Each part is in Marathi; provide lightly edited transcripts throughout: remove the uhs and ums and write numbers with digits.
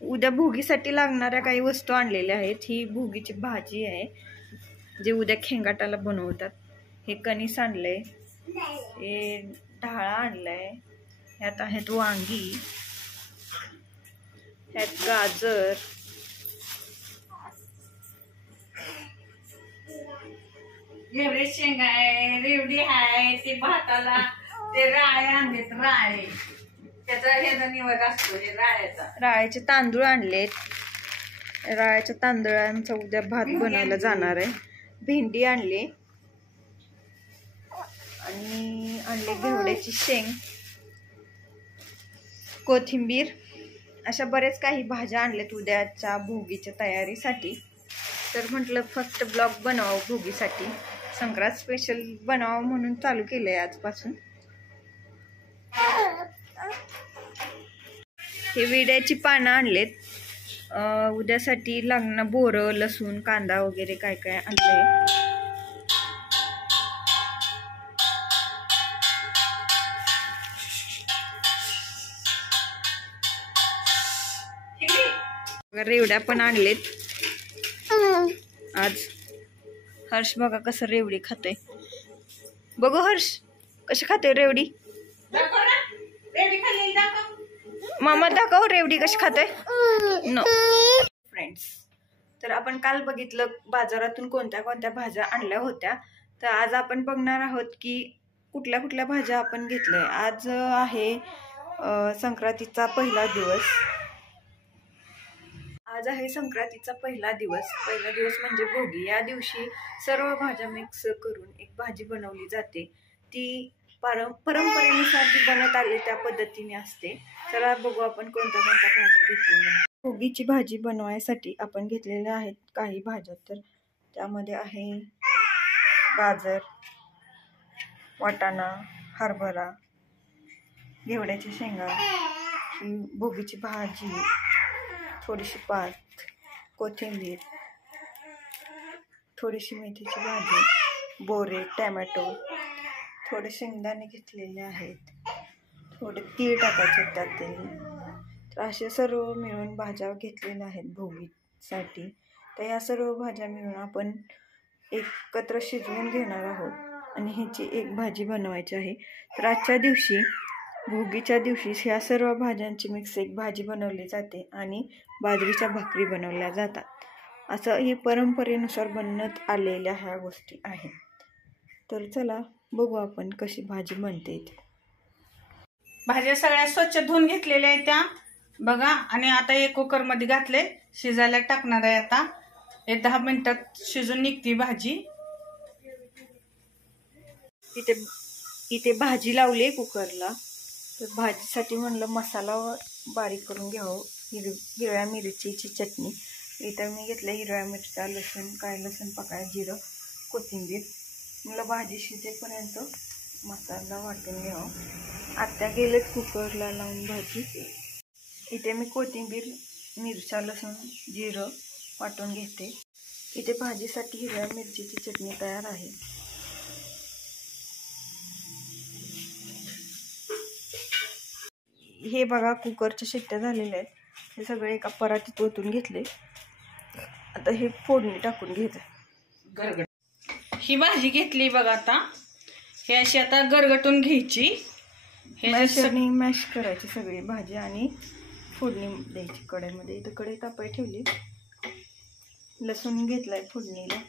उद्या भोगीसाठी लागणाऱ्या काही वस्तू आणलेल्या आहेत. ही भोगीची भाजी आहे जे उद्या खेंगाटाला बनवतात. हे कणीस आणलंय, हे ढाळा आणलाय, ह्यात आहेत वांगी, ह्यात गाजर, एवढे शेंगा आहे, रेवडी आहे, ते भाताला ते राळे आणलेत. राळे त्याचा ह्याचा निवड असतो, हे राळ्याचा. राळ्याचे तांदूळ आणलेत. राळ्याच्या तांदळांचा उद्या भात बनवला जाणार आहे. भेंडी आणली आणि आणले घेवड्याची शेंग, कोथिंबीर, अशा बरेच काही भाज्या आणल्यात उद्याच्या भोगीच्या तयारीसाठी. तर म्हटलं फर्स्ट ब्लॉग बनवावं भोगीसाठी, संक्रांत स्पेशल बनवावं म्हणून चालू केलंय आजपासून. हे विड्याची पानं आणलेत. उद्यासाठी लागणार बोरं, लसूण, कांदा वगैरे काय काय आणलंय. रेवड्या पण आणलेत आज. हर्ष बघा कसं रेवडी खातोय. बघू हर्ष कशी खातोय रेवडी. मामा दाखव रेवडी कशी खातोय. नो फ्रेंड्स, तर आपण काल बघितलं बाजारातून कोणत्या कोणत्या भाज्या आणल्या होत्या. तर आज आपण बघणार आहोत की कुठल्या कुठल्या भाज्या आपण घेतल्या. आज आहे संक्रांतीचा पहिला दिवस. आज आहे संक्रांतीचा पहिला दिवस. पहिला दिवस म्हणजे भोगी. या दिवशी सर्व भाज्या मिक्स करून एक भाजी बनवली जाते. ती परंपरेनुसार जी बनत आली त्या पद्धतीने असते. चला बघू आपण कोणत्या कोणत्या भाज्या घेतलेल्या आहेत. भोगीची भाजी बनवायसाठी आपण घेतलेल्या आहेत काही भाज्या. तर त्यामध्ये आहे गाजर, वाटाणा, हरभरा, घेवड्याची शेंगा, भोगीची भाजी, थोडीशी पात, कोथिंबीर, थोडीशी मेथीची भाजी, बोरे, टॅमॅटो, थोडे शेंगदाणे घेतलेले आहेत, थोडे तीळ टाकायचे त्यातील. तर असे सर्व मिळून भाज्या घेतलेल्या आहेत भोगीसाठी. तर या सर्व भाज्या मिळून आपण एकत्र शिजवून घेणार आहोत आणि ह्याची एक भाजी बनवायची आहे. तर आजच्या दिवशी भोगीच्या दिवशी ह्या सर्व भाज्यांची मिक्स एक भाजी बनवली जाते आणि बाजरीच्या भाकरी बनवल्या जातात. असं ही परंपरेनुसार बनत आलेल्या ह्या गोष्टी आहेत. तर चला बघू आपण कशी भाजी बनते. भाज्या सगळ्या स्वच्छ धुवून घेतलेल्या आहेत त्या बघा. आणि आता एक कुकरमध्ये घातले, शिजायला टाकणार आहे. आता एक 10 मिनिटात शिजून निघती भाजी. इथे भाजी लावली कुकरला. तर भाजीसाठी म्हणलं मसाला बारीक करून घ्यावं. हिरव्या मिरचीची चटणी. इथं मी घेतलं हिरव्या मिरच्या, लसूण, काय लसूण पाकळ्या, जिरं, कोथिंबीर. मला भाजी शिजेपर्यंत मसाला वाटून घ्यावं. आत्या गेलेत कुकरला लावून भाजी. इथे मी कोथिंबीर, मिरच्या, लसूण, जिरं वाटून घेते. इथे भाजीसाठी हिरव्या मिरचीची चटणी तयार आहे. हे बघा कुकरच्या शिट्ट्या झालेल्या आहेत. हे सगळे एका परातीत ओतून घेतले. आता हे फोडणी टाकून घ्यायचं. गरगट ही भाजी घेतली बघा. आता हे अशी आता गरगटून घ्यायची. मॅशरने मॅश करायची सगळी भाजी आणि फोडणी द्यायची कढईमध्ये. इथं कढई तापाय ठेवली. लसूण घेतलाय फोडणीला.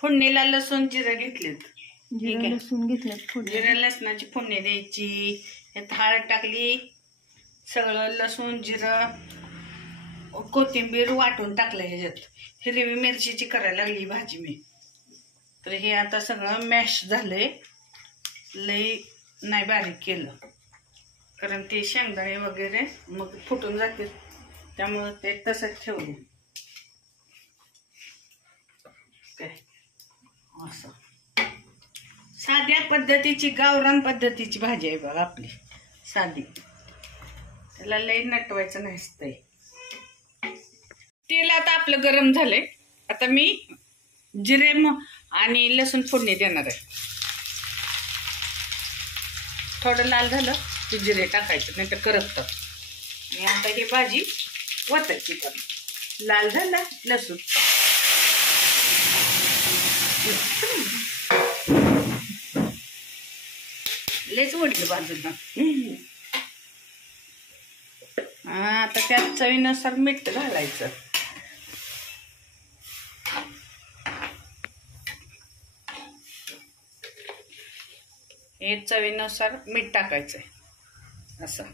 फोडणीला लसूण जिरं घेतलेत. जिरं लसूण घेतलं फोडणी. जिरं लसणाची फोडणी द्यायची. यात हळद टाकली. सगळं लसूण, जिरं, कोथिंबीर वाटून टाकलं. ह्याच्यात हिरवी मिरचीची करायला लागली भाजी मी. तर हे आता सगळं मॅश झालंय. लई नाही बारीक केलं कारण ते शेंगदाणे वगैरे मग फुटून जातील, त्यामुळे ते तसंच ठेवले. काय असं साध्या पद्धतीची गावरान पद्धतीची भाजी आहे बघा आपली साधी. त्याला लई नटवायचं नसतंय. तेल आता आपलं गरम झालंय. आता मी जिरे आणि लसूण फोडणी देणार आहे. थोडं लाल झालं की जिरे टाकायचं, नाही तर करपतं. आणि आता ही भाजी वतायची पण लाल झाला लसूण. लेच वडलं बाजूला. आता त्यात चवीनुसार मीठ घालायचं. हे चवीनुसार मीठ टाकायचंय असं.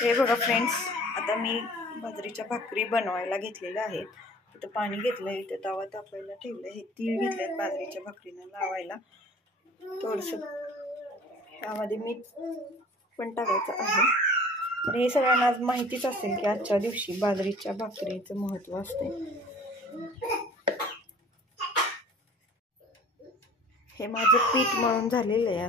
हे बघा फ्रेंड्स, आता मी बाजरीच्या भाकरी बनवायला घेतलेल्या आहेत. इथं पाणी घेतलंय, इथं तवा तापायला ठेवलं. हे तीळ घेतलेत बाजरीच्या भाकरीनं लावायला. थोडंसं त्यामध्ये मीठ पण टाकायचं आहे. तर हे सगळ्यांना आज माहितीच असेल की आजच्या दिवशी बाजरीच्या भाकरीचं महत्त्व असते. हे माझं पीठ मळून झालेलं आहे.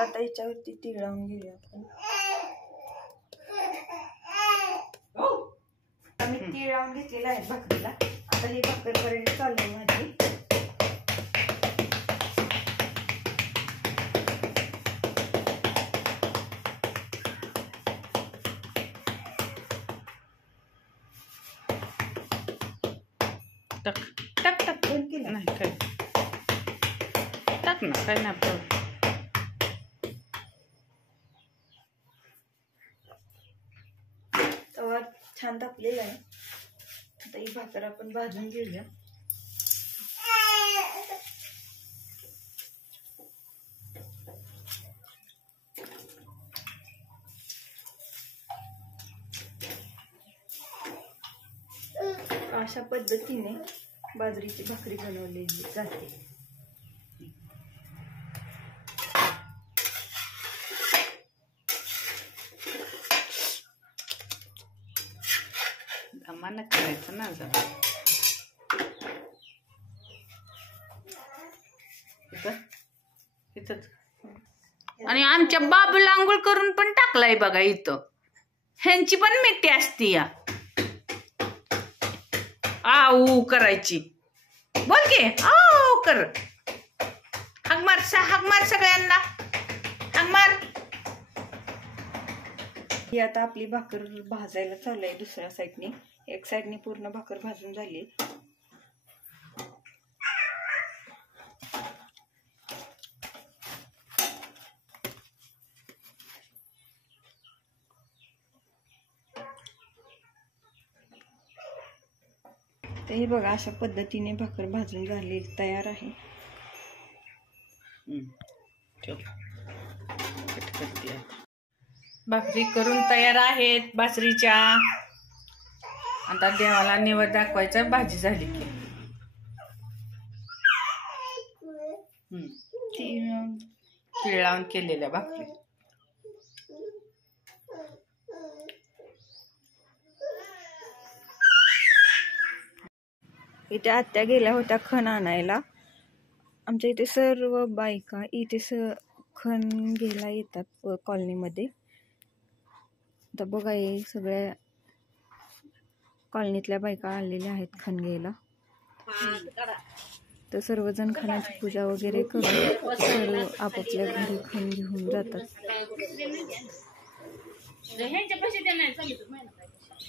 आता याच्यावरती तीळ लावून घेऊया आपण. मी तीळ लावून घेतलेलं आहे भाकरीला. आता ही भाकर करायला चालू आहे माझी. टाक टाक टाक नाही काय टाक ना, काय नाही. तवा छान तापलेला आहे. आता ही भाकर आपण भाजून घेऊया. अशा पद्धतीने बाजरीची भाकरी बनवलेली जाते. दमानं करायचं ना जरा. आणि आमच्या बाबूला आंघोळ करून पण टाकलाय बघा इथं. ह्यांची पण मिठी असती या आऊ करायची. बोल की आऊ कर. हाक मार सगळ्यांना, हाक मार. ही आता आपली भाकर भाजायला चालू आहे दुसऱ्या साईडने. एक साईडने पूर्ण भाकर भाजून झाली. तर हे बघा, अशा पद्धतीने भाकर भाजून झाली तयार आहे. भाकरी करून तयार आहेत बाजरीच्या. आता देवाला निवद दाखवायचा. भाजी झाली की तीळ लावून केलेल्या भाकरी. इथे आत्या गेल्या होत्या खण आणायला. आमच्या इथे सर्व बायका इथे खण घ्यायला येतात कॉलनीमध्ये. आता बघा, हे सगळ्या कॉलनीतल्या बायका आलेल्या आहेत खण घ्यायला. तर सर्वजण खणाची पूजा वगैरे करून सर्व आपापल्या घरी खण घेऊन जातात.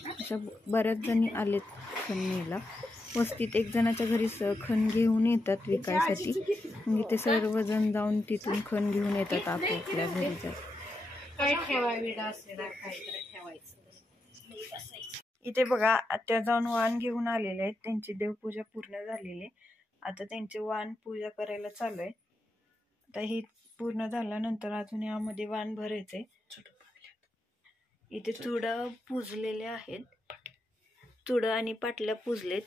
अशा बऱ्याच जणी आलेत खण न्यायला. वस्तीत एक जणाच्या घरी खण घेऊन येतात विकायसाठी. मग इथे सर्वजण जाऊन तिथून खण घेऊन येतात आपापल्या घरी जातात. इथे बघा, आत्या जाऊन वाण घेऊन आलेले आहेत. त्यांची देवपूजा पूर्ण झालेली आहे. आता त्यांचे वाण पूजा करायला चालू आहे. आता ही पूर्ण झाल्यानंतर अजून यामध्ये वाण भरायचे. इथे चुडं पूजलेले आहेत. चुडं आणि पाटल्या पूजलेत.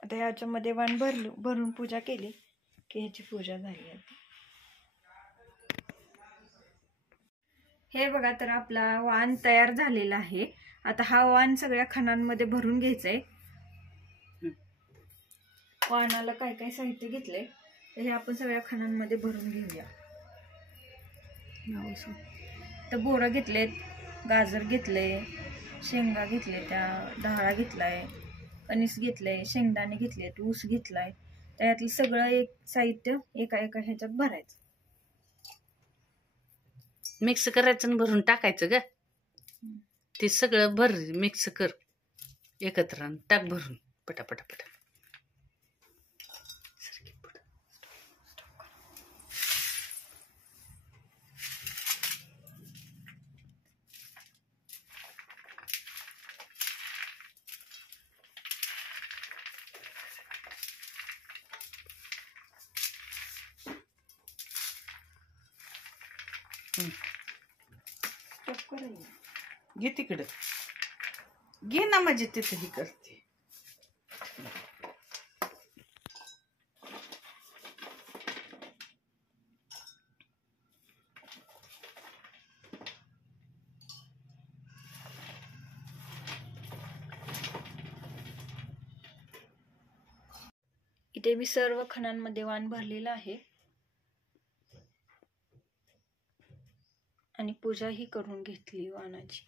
आता ह्याच्यामध्ये वाण भरून पूजा केली की ह्याची पूजा झाली आहे. हे बघा, तर आपला वाण तयार झालेला आहे. आता हा वाण सगळ्या खणांमध्ये भरून घ्यायचंय. वाणाला काय काय साहित्य घेतलंय तर हे आपण सगळ्या खणांमध्ये भरून घेऊया. तर बोरं घेतलेत, गाजर घेतले, शेंगा घेतले, त्या डाळा घेतलाय, कणीस घेतलंय, शेंगदाणे घेतलेत, ऊस घेतलाय. त्यातलं सगळं एक साहित्य एका एका ह्याच्यात भरायचं. मिक्स करायचं आणि भरून टाकायचं ग. ते सगळं भर मिक्स कर एकत्र आणि टाक भरून पटापटा पटा. घे तिकडं, घे ना, म्हणजे तिथे ही करते. इथे मी सर्व खणांमध्ये वाण भरलेलं आहे आणि पूजाही करून घेतली वाणाची.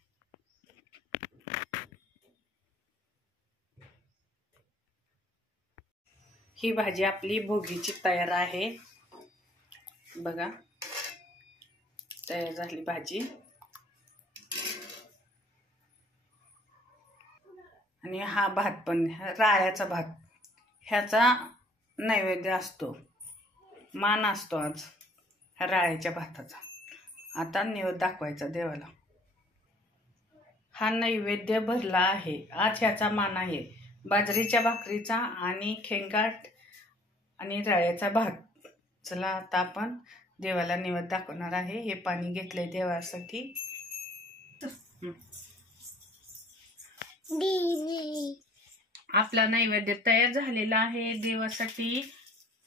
ही भाजी आपली भोगीची तयार आहे बघा. तयार झाली भाजी. आणि हा भात पण राळ्याचा भात, ह्याचा नैवेद्य असतो, मान असतो आज ह्या राळ्याच्या भाताचा. आता नैवेद्य दाखवायचा देवाला. हा नैवेद्य भरला आहे आज, ह्याचा मान आहे. बाजरीच्या भाकरीचा आणि खेंगाट आणि राळ्याचा भात. चला आता आपण देवाला नैवेद्य दाखवणार आहे. हे पाणी घेतलंय देवासाठी. आपला नैवेद्य तयार झालेला आहे देवासाठी.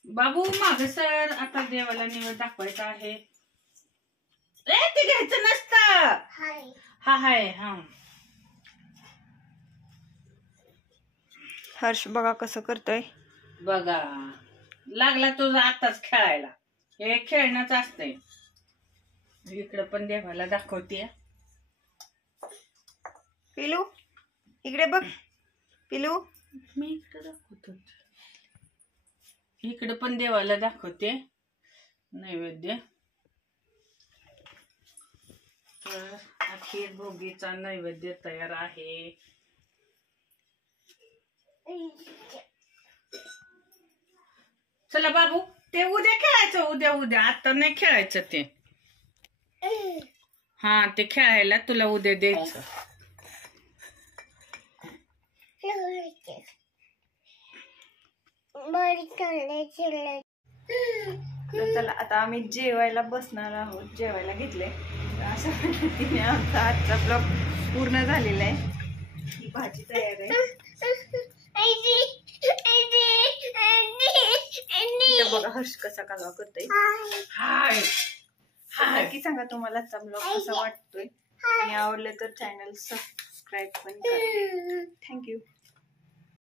बाबू माग सर, आता देवाला नैवेद्य दाखवायचा आहे. ते घ्यायचं नसतं. हा हाय हा. हर्ष बघा कसं करतोय. बघा लागला तुझा आताच खेळायला. हे खेळणंच असतंय. इकडं पण देवाला दाखवते. पिलू इकडे बघ. पिलू मी इकडे दाखवतो. इकडे पण देवाला दाखवते नैवेद्य. तर अखेर भोगीचा नैवेद्य तयार आहे. चला बाबू, ते उद्या खेळायचं. उद्या आता नाही खेळायचं ते. हा, ते खेळायला तुला उद्या द्यायचं. चला आता आम्ही जेवायला बसणार आहोत. जेवायला घेतले. अशा पद्धतीने आमचा आजचा ब्लॉग पूर्ण झालेला आहे. ही भाजी तयार आहे. बघा हर्ष कसा कालवा करतोय. हाय नक्की सांगा तुम्हाला आजचा ब्लॉग कसा वाटतोय. आणि आवडलं तर चॅनल सबस्क्राईब पण करा. थँक्यू.